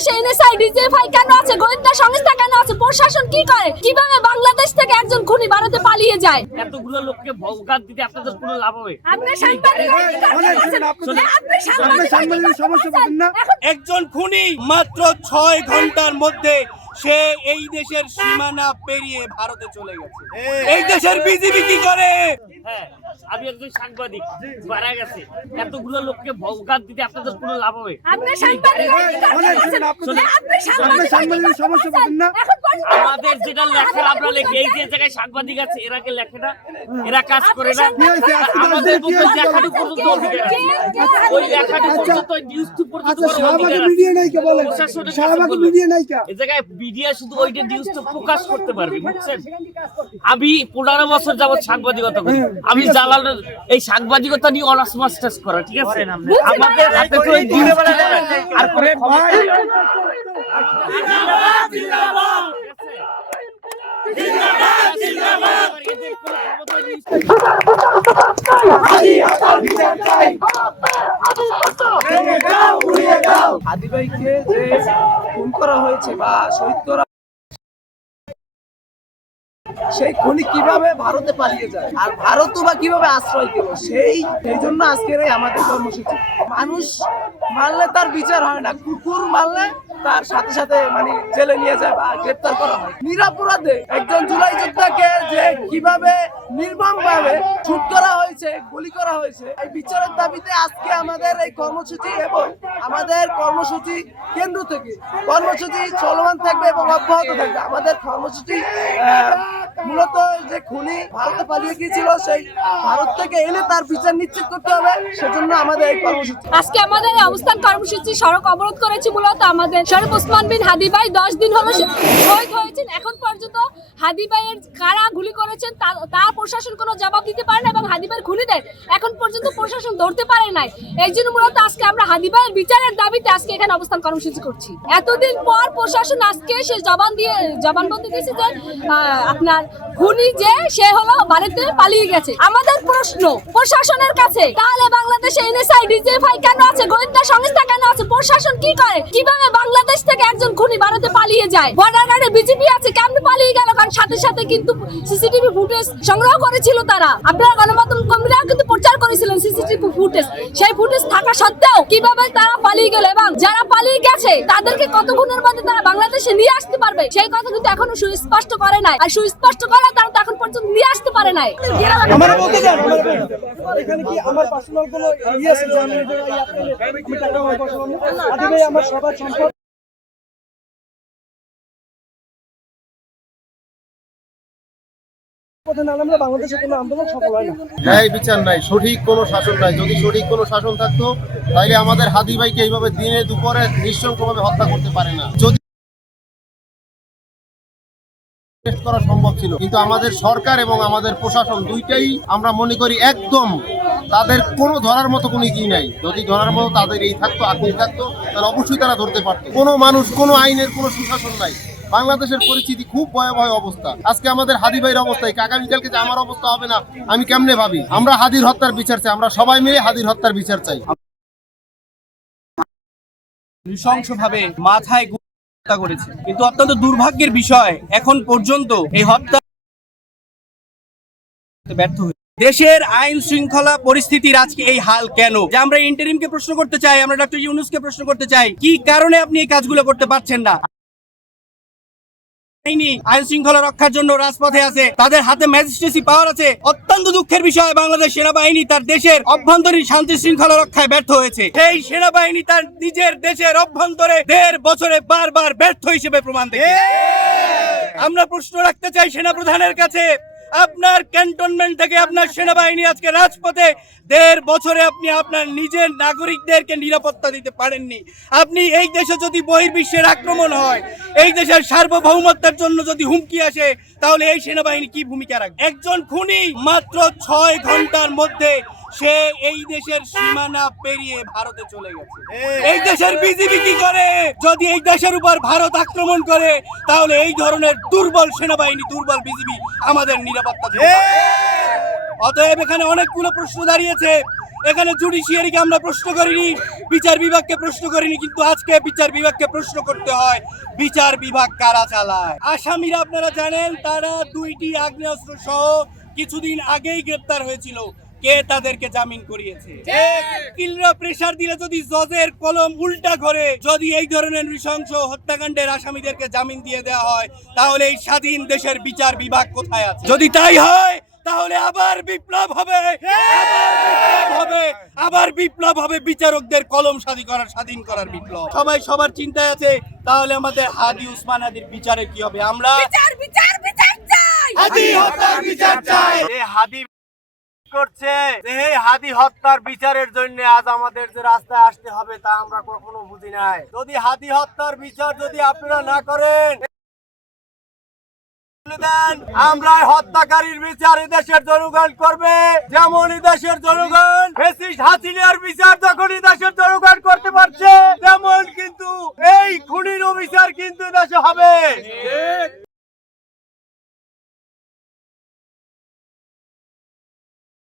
বাংলাদেশে NSI DGFI কেন আছে, গোয়েন্দা সংস্থা কেন আছে, প্রশাসন কি করে, কিভাবে বাংলাদেশ থেকে একজন খুনি ভারতে পালিয়ে যায়? এতগুলো লোককে ভোগাত দিতে আপনাদের কোনো লাভ হবে? একজন খুনি মাত্র 6 ঘন্টার মধ্যে সে এই দেশের সীমানা পেরিয়ে ভারতে চলে গেছে। এই দেশের বিজেপি কি করে? হ্যাঁ, আমি একজন সাংবাদিক, মারা গেছে। এতগুলো লোককে ভোগাত দিতে আপনাদের কোনো লাভ হবে? আমাদের যেটা লেখা আমরা লিখি, এই যে জায়গায় সাংবাদিক আছে এরা কে লেখে না, এরা কাজ করে না। আমাদের লেখাটুকু পর্যন্ত অধিকার আছে, ওই লেখাটুকু পর্যন্ত নিউজ পর্যন্ত এই জায়গায় মিডিয়া শুধু ওইটা নিউজ তো প্রকাশ করতে পারবে, বুঝছেন? আমি 15 বছর যাবত সাংবাদিকতা করি, আমি জালাল এই সাংবাদিকতা নিয়ে অনার্স মাস্টার্স করা, ঠিক আছে? আমাদের হাতে তো এই নিউজ আর করে হাদি ভাইকে যে খুন করা হয়েছে বা শহীদ করা, সেই খুনি কিভাবে ভারতে পালিয়ে যায় আর ভারত বা কিভাবে আশ্রয় দিল, সেই জন্য আজকের এই আমাদের কর্মসূচি। মানুষ মারলে তার বিচার হয় না, কুকুর মারলে তার সাথে সাথে মানে জেলে নিয়ে যায় বা গ্রেফতার করা হয়। নিরপরাধে একজন জুলাই যোদ্ধাকে যে কিভাবে নির্মম ভাবে শুট করা হয়েছে, গুলি করা হয়েছে, এই বিচারের দাবিতে আজকে আমাদের এই কর্মসূচি এবং আমাদের কর্মসূচি কেন্দ্র থেকে কর্মসূচি চলমান থাকবে এবং অব্যাহত থাকবে। আমাদের কর্মসূচি মূলত যে খুনি ভারতে পালিয়ে গিয়েছিল, সেই ভারত থেকে এনে তার বিচার নিশ্চিত করতে হবে, সেজন্য আমাদের এই কর্মসূচি। আজকে আমাদের অবস্থান কর্মসূচি সড়ক অবরোধ করেছি মূলত আমাদের শরীফ ওসমান বিন হাদি ভাই 10 দিন হলো শহীদ হয়েছেন। এখন পর্যন্ত হাদি ভাইয়ের কারা গুলি করেছেন তার প্রশাসন কোনো জবাব দিতে পারে না এবং হাদি ভাইয়ের খুনিদের এখন পর্যন্ত প্রশাসন ধরতে পারে নাই। এই জন্য মূলত আজকে আমরা হাদি ভাইয়ের বিচারের দাবিতে আজকে এখানে অবস্থান কর্মসূচি করছি। এতদিন পর প্রশাসন আজকে সে জবানবন্দি দিয়েছে যে আপনার খুনি যে সে হলো ভারতে পালিয়ে গেছে। আমাদের প্রশ্ন প্রশাসনের কাছে, তাহলে বাংলাদেশে এনএসআই ডিজিএফআই কেন আছে, গোয়েন্দা সংস্থা কেন আছে, প্রশাসন কি করে, কিভাবে বাংলাদেশ থেকে একজন খুনি ভারতে পালিয়ে যায়? বর্ডার গার্ডে বিজেপি আছে, কেমনে পালিয়ে গেল? কারণ সাথে সাথে কিন্তু সিসিটিভি ফুটেজ সংগ্রহ করেছিল তারা। আপনারা গণমাধ্যম কর্মীরাও কিন্তু প্রচার করেছিলেন সিসিটিভি ফুটেজ। সেই ফুটেজ থাকা সত্ত্বেও কিভাবে তারা পালিয়ে গেল এবং যারা পালিয়ে গেছে তাদেরকে কতক্ষণের মধ্যে তারা বাংলাদেশে নিয়ে আসতে পারবে, সেই কথা কিন্তু এখনো সুস্পষ্ট করে নাই। আর সুস্পষ্ট করে তারা এখন পর্যন্ত নিয়ে আসতে পারে নাই। আমার বলতে যান এখানে কি আমার পার্সোনাল কোনো ইয়ে আছে যে আমি টাকা আমার পার্সোনাল আদি ভাই আমার সবার সম্পদ বিচার নাই, সঠিক কোনো শাসন নাই। যদি সঠিক কোনো শাসন থাকতো তাহলে আমাদের হাদি ভাইকে এইভাবে দিনে দুপুরে নৃশংসভাবে হত্যা করতে পারে না, যদি করা সম্ভব ছিল। কিন্তু আমাদের সরকার এবং আমাদের প্রশাসন দুইটাই আমরা মনে করি একদম তাদের কোনো ধরার মতো কোনো কি নাই। যদি ধরার মতো তাদের এই থাকতো, আগ্রহ থাকতো, তাহলে অবশ্যই তারা ধরতে পারতো। কোনো মানুষ, কোনো আইনের কোনো সুশাসন নাই। বাংলাদেশের পরিস্থিতি খুব ভয়াবহ অবস্থা। আজকে আমাদের হাদি ভাইয়ের অবস্থায় আগামীকালকে যে আমার অবস্থা হবে না আমি কেমনে ভাবি? আমরা হাদির হত্যার বিচার চাই, আমরা সবাই মিলে হাদির হত্যার বিচার চাই। নৃশংসভাবে মাথায় হত্যা করেছে, কিন্তু অত্যন্ত দুর্ভাগ্যের বিষয় এখন পর্যন্ত এই হত্যা ব্যর্থ হয়েছে। দেশের আইন শৃঙ্খলা পরিস্থিতির আজকে এই হাল কেন? যে আমরা ইন্টারিমকে প্রশ্ন করতে চাই, আমরা ডক্টর ইউনূসকে প্রশ্ন করতে চাই, কি কারণে আপনি এই কাজগুলো করতে পারছেন না? আইন শৃঙ্খলা রক্ষার জন্য রাজপথে আছে, তাদের হাতে ম্যাজিস্ট্রেসি পাওয়ার আছে। অত্যন্ত দুঃখের বিষয় বাংলাদেশ সেনাবাহিনী তার দেশের অভ্যন্তরীণ শান্তি শৃঙ্খলা রক্ষায় ব্যর্থ হয়েছে। এই সেনাবাহিনী তার নিজের দেশের অভ্যন্তরে 1.5 বছরে বারবার ব্যর্থ হিসেবে প্রমাণ দিয়েছে। আমরা প্রশ্ন রাখতে চাই সেনাপ্রধানের কাছে, আপনার ক্যান্টনমেন্ট থেকে আপনার সেনাবাহিনী আজকে রাজপথে 1.5 বছরে আপনি আপনার নিজের নাগরিকদেরকে নিরাপত্তা দিতে পারেননি। আপনি এই দেশে যদি বহির্বিশ্বের আক্রমণ হয়, এই দেশের সার্বভৌমত্বের জন্য যদি হুমকি আসে, তাহলে এই সেনাবাহিনী কি ভূমিকা রাখবে? একজন খুনি মাত্র 6 ঘন্টার মধ্যে সে এই দেশের সীমানা পেরিয়ে ভারতে চলে গেছে। এই দেশের বিজেপি কি করে? যদি এই দেশের উপর ভারত আক্রমণ করে, তাহলে এই ধরনের দুর্বল সেনাবাহিনী, দুর্বল বিজেপি আমাদের নিরাপত্তা দেবে। অতএব এখানে অনেকগুলো প্রশ্ন দাঁড়িয়েছে এখানে জুডিশিয়ারিকে আমরা প্রশ্ন করিনি, বিচার বিভাগকে প্রশ্ন করিনি, কিন্তু আজকে বিচার বিভাগকে প্রশ্ন করতে হয় বিচার বিভাগ কারা চালায়। আসামিরা আপনারা জানেন তারা 2টি আগ্নেয়াস্ত্র সহ কিছুদিন আগেই গ্রেপ্তার হয়েছিল। কে তাদেরকে জামিন করিয়েছে? কিলরা প্রেসার দিলে যদি জজের কলম উল্টা করে যদি এই ধরনের নৃশংস হত্যাকাণ্ডের আসামিদেরকে জামিন দিয়ে দেওয়া হয়, তাহলে এই স্বাধীন দেশের বিচার বিভাগ কোথায় আছে? যদি তাই হয় তাহলে আবার বিপ্লব হবে, আবার বিপ্লব হবে, বিচারকদের কলম স্বাধীন করার বিপ্লব। সবাই সবার চিন্তায় আছে, তাহলে আমাদের হাদি উসমান হাদির বিচারে কি হবে? আমরা বিচার বিচার বিচার চাই, হাদি হত্যার বিচার চাই। এই হাদি করছে যে এই হাদি হত্যার বিচারের জন্য আজ আমাদের যে রাস্তায় আসতে হবে তা আমরা কখনো বুঝি নাই। যদি হাদি হত্যার বিচার যদি আপনারা না করেন, আমরা হত্যাকারীর বিচার দেশের জনগণ করবে। যেমন দেশের জনগণ ফ্যাসিস্ট হাসিনার বিচার যখন দেশের জনগণ করতে পারছে, তেমন কিন্তু এই খুনিরও বিচার কিন্তু দেশে হবে।